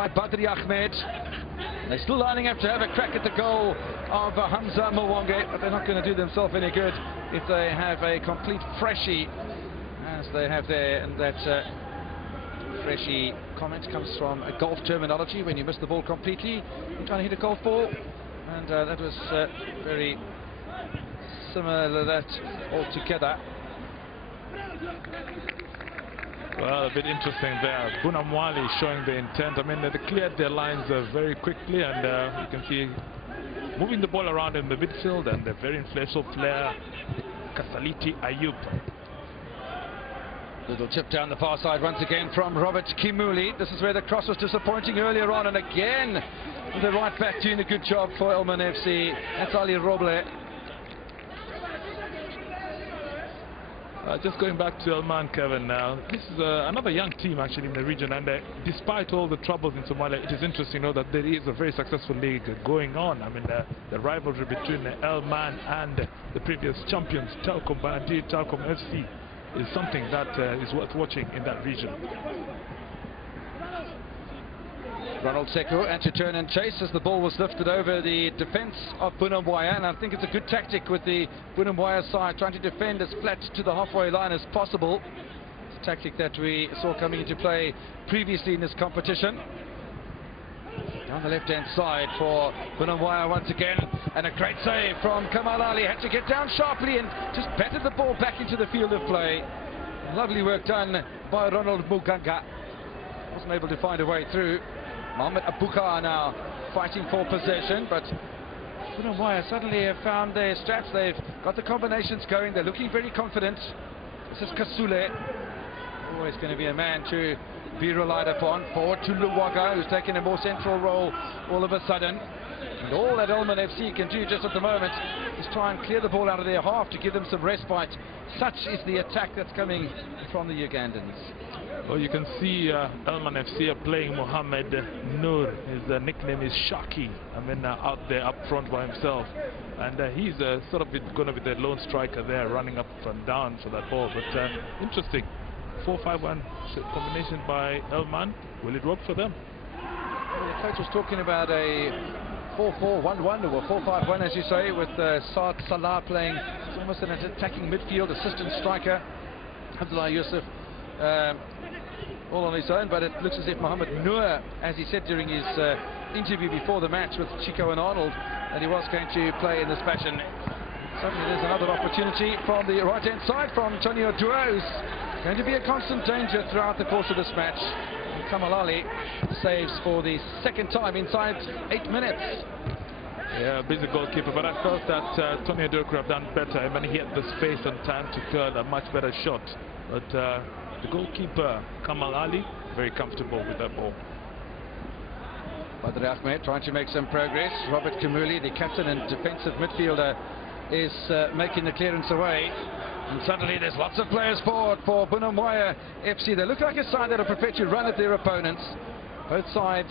by Badri Ahmed. They're still lining up to have a crack at the goal of Hamza Mwonge, but they're not going to do themselves any good if they have a complete freshie, as they have there. And that freshie comment comes from a golf terminology. When you miss the ball completely, you're trying to hit a golf ball. And that was very similar to that altogether. Well, a bit interesting there. Bunamwaya showing the intent. I mean, they cleared their lines very quickly, and you can see moving the ball around in the midfield, and the very influential player, Kasaliti Ayub. Little chip down the far side once again from Robert Kimuli. This is where the cross was disappointing earlier on, and again the right back doing a good job for El-Man FC. That's Ali Roble. Just going back to El-Man, Kevin, now this is another young team actually in the region, and despite all the troubles in Somalia, it is interesting to know that there is a very successful league going on. I mean, the rivalry between El-Man and the previous champions, Telkom Banadi, Telkom FC, is something that is worth watching in that region. Ronald Sekou had to turn and chase as the ball was lifted over the defence of Bunamwaya, and I think it's a good tactic with the Bunamwaya side trying to defend as flat to the halfway line as possible. It's a tactic that we saw coming into play previously in this competition. Down the left-hand side for Bunamwaya once again, and a great save from Kamal Ali. Had to get down sharply and just batted the ball back into the field of play. Lovely work done by Ronald Muganga. Wasn't able to find a way through. Mohamed Abukar now fighting for possession, but Bunamwaya suddenly have found their straps. They've got the combinations going. They're looking very confident. This is Kasule. Always going to be a man to be relied upon. Forward to Luwaga, who's taking a more central role all of a sudden. And all that El-Man FC can do just at the moment is try and clear the ball out of their half to give them some respite. Such is the attack that's coming from the Ugandans. Well, you can see El-Man FC are playing Mohamed Noor. His nickname is Shaki. I mean, out there up front by himself. And he's sort of going to be the lone striker there, running up and down for that ball. But interesting. 4-5-1 combination by El-Man. Will it work for them? Well, the coach was talking about a 4-4-1-1 or 4-5-1, as you say, with Saad Salah playing almost an attacking midfield, assistant striker. Abdullah Yusuf all on his own, but it looks as if Mohamed Noor, as he said during his interview before the match with Chico and Arnold, that he was going to play in this fashion. Suddenly there's another opportunity from the right-hand side from Tony Odua, who's going to be a constant danger throughout the course of this match. And Kamal Ali saves for the second time inside 8 minutes. Yeah, busy goalkeeper, but I felt that Tony Odua could have done better. I mean, he had the space and time to curl a much better shot. But the goalkeeper, Kamal Ali, very comfortable with that ball. Badri Ahmed trying to make some progress. Robert Kimuli, the captain and defensive midfielder, is making the clearance away. And suddenly there's lots of players forward for Bunamwaya FC. They look like a side that will prepare to run at their opponents. Both sides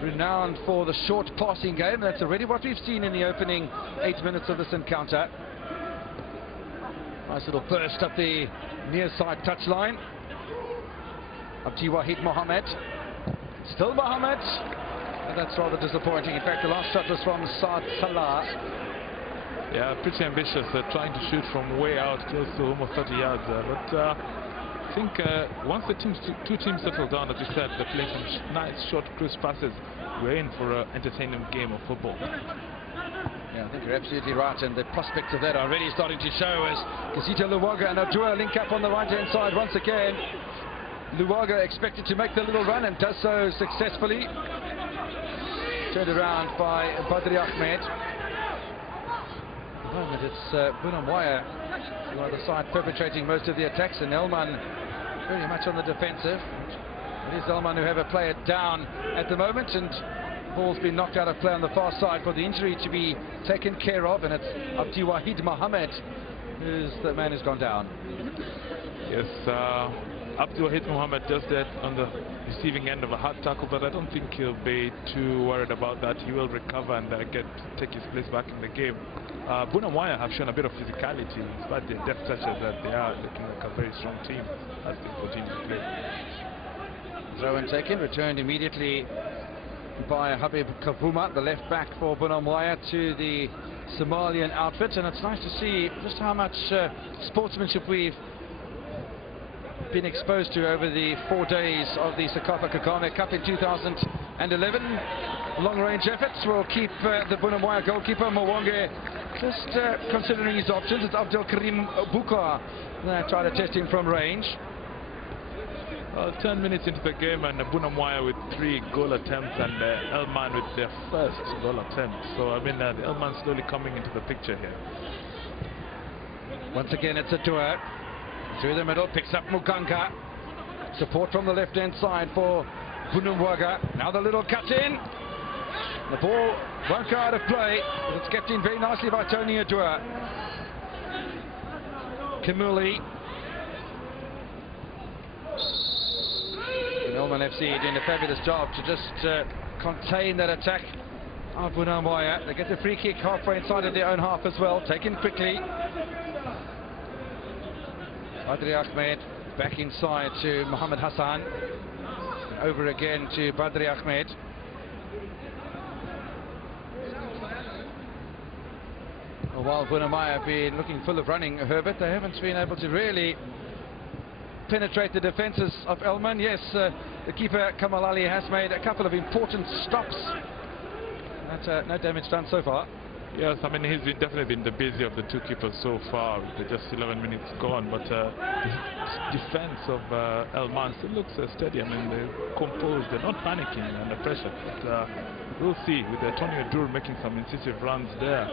renowned for the short passing game. That's already what we've seen in the opening 8 minutes of this encounter. Nice little burst up the near side touchline. Abdi Wahid Mohammed. Still Mohammed. And that's rather disappointing. In fact, the last shot was from Saad Salah. Yeah, pretty ambitious, trying to shoot from way out, close to almost 30 yards. But I think once the two teams settle down, as you said, they're playing some nice, short, crisp passes. We're in for an entertaining game of football. Yeah, I think you're absolutely right, and the prospects of that are already starting to show as Kasita Luwaga and Odua link up on the right-hand side once again. Luwaga expected to make the little run and does so successfully. Turned around by Badri Ahmed. At the moment it's Bunamwaya who are the side perpetrating most of the attacks, and El-Man very much on the defensive. It is El-Man who have a player down at the moment, and ball's been knocked out of play on the far side for the injury to be taken care of, and it's Abdi Wahid Mohammed who's the man who's gone down. Yes, Abdi Wahid Mohammed does that on the receiving end of a hard tackle, but I don't think he'll be too worried about that. He will recover and take his place back in the game. Bunamwaya have shown a bit of physicality, despite the depth such as that they are looking like a very strong team as they continue to play. Throw and taken, returned immediately by Habib Kavuma, the left back for Bunamwaya, to the Somalian outfit. And it's nice to see just how much sportsmanship we've been exposed to over the 4 days of the cecafa Kagame Cup in 2011. Long-range efforts will keep the Bunamwaya goalkeeper Mwonge just considering his options. It's Abdul Karim Buka trying to test him from range. 10 minutes into the game, and Bunamwaya with 3 goal attempts, and El-Man with their first goal attempt. So I mean, the El-Man slowly coming into the picture here. Once again, it's a tour through the middle, picks up Muganga. Support from the left-hand side for Bunamwaya. Now the little cut in. The ball won't go out of play. It's kept in very nicely by Tony Adua. Kimuli. El-Man FC doing a fabulous job to just contain that attack of Bunamwaya. They get the free kick halfway inside of their own half as well, taken quickly. Badri Ahmed back inside to Mohammed Hassan. Over again to Badri Ahmed. Well, while Bunamwaya have been looking full of running, Herbert, they haven't been able to really penetrate the defences of El-Man. Yes, the keeper Kamal Ali has made a couple of important stops. No damage done so far. Yes, I mean, he's definitely been the busy of the 2 keepers so far, with just 11 minutes gone. But the defense of El-Man still looks steady. I mean, they're composed, they're not panicking under pressure. But we'll see, with Tony Adur making some incisive runs there.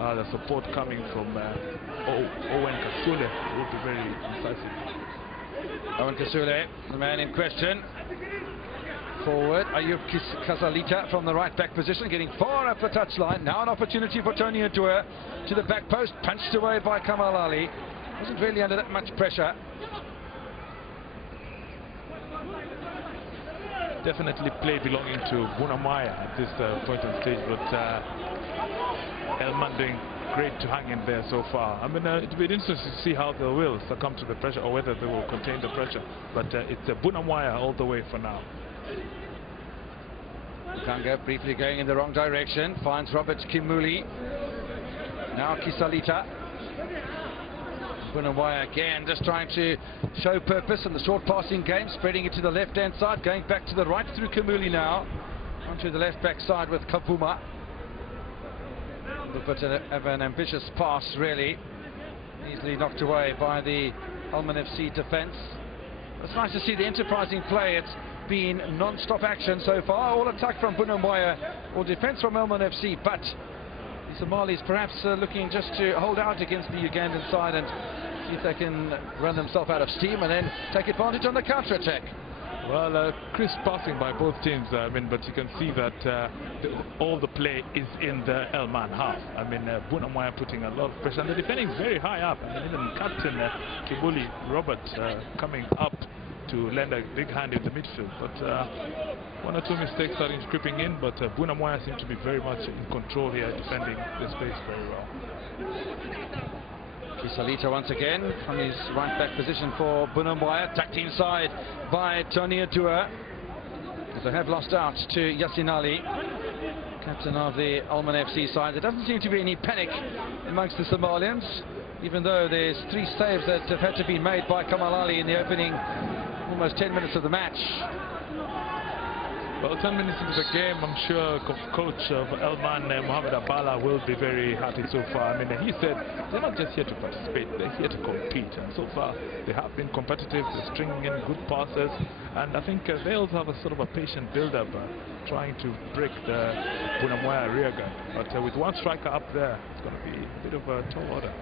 The support coming from Owen Kasule will be very incisive. Owen Kasule, the man in question. Forward, Ayub Kazalita from the right back position, getting far up the touchline. Now an opportunity for Tony Adua to the back post, punched away by Kamal Ali. Wasn't really under that much pressure. Definitely play belonging to Bunamwaya at this point in stage, but El-Man doing great to hang in there so far. I mean, it'll be interesting to see how they will succumb to the pressure or whether they will contain the pressure. But it's Bunamwaya all the way for now. Kanga briefly going in the wrong direction, finds Robert Kimuli. Now Kisalita. Bunamwaya again just trying to show purpose in the short passing game, spreading it to the left hand side, going back to the right through Kimuli now. Onto the left back side with Kapuma. But an ambitious pass, really. Easily knocked away by the El-Man FC defence. It's nice to see the enterprising play. It's been non-stop action so far. All attack from Bunamwaya, or defence from El-Man FC, but the Somalis perhaps looking just to hold out against the Ugandan side and see if they can run themselves out of steam and then take advantage on the counter-attack. Well, crisp passing by both teams, I mean, but you can see that all the play is in the El-Man half. I mean, Bunamwaya putting a lot of pressure, and the defending is very high up. I mean, even Captain Kibuli Robert coming up to lend a big hand in the midfield. But 1 or 2 mistakes starting creeping in, but Bunamwaya seem to be very much in control here, defending the space very well. Kisalita once again from his right back position for Bunamwaya, tucked inside by Tony Adua. As they have lost out to Yassin Ali, captain of the El-Man FC side. There doesn't seem to be any panic amongst the Somalians, even though there's 3 saves that have had to be made by Kamal Ali in the opening almost 10 minutes of the match. Well, 10 minutes into the game, I'm sure coach of El-Man, Mohamed Abala, will be very happy so far. I mean, he said they're not just here to participate, they're here to compete. And so far, they have been competitive, they're stringing in good passes. And I think they also have a sort of a patient build-up, trying to break the Bunamwaya rear guard. But with 1 striker up there, it's going to be a bit of a tall order.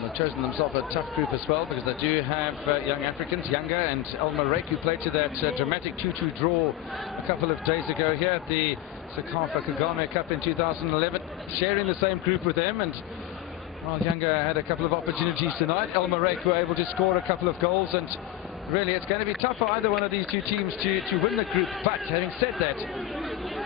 They've chosen themselves a tough group as well, because they do have young Africans, Younger and El-Marek, who played to that dramatic 2-2 draw a couple of days ago here at the cecafa Kagame Cup in 2011, sharing the same group with them. And while Younger had a couple of opportunities tonight, El-Marek were able to score a couple of goals, and Really, it's going to be tough for either one of these two teams to win the group. But having said that,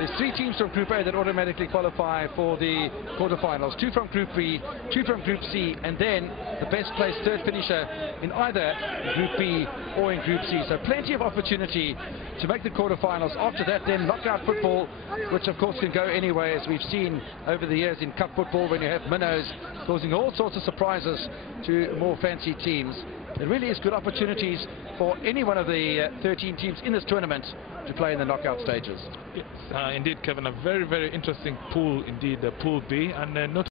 there's 3 teams from Group A that automatically qualify for the quarterfinals. 2 from Group B, 2 from Group C, and then the best placed third finisher in either Group B or in Group C. So plenty of opportunity to make the quarterfinals. After that, then knockout football, which of course can go anywhere, as we've seen over the years in cup football, when you have minnows causing all sorts of surprises to more fancy teams. There really is good opportunities for any one of the 13 teams in this tournament to play in the knockout stages. Yes, indeed, Kevin, a very, very interesting pool indeed, Pool B, and not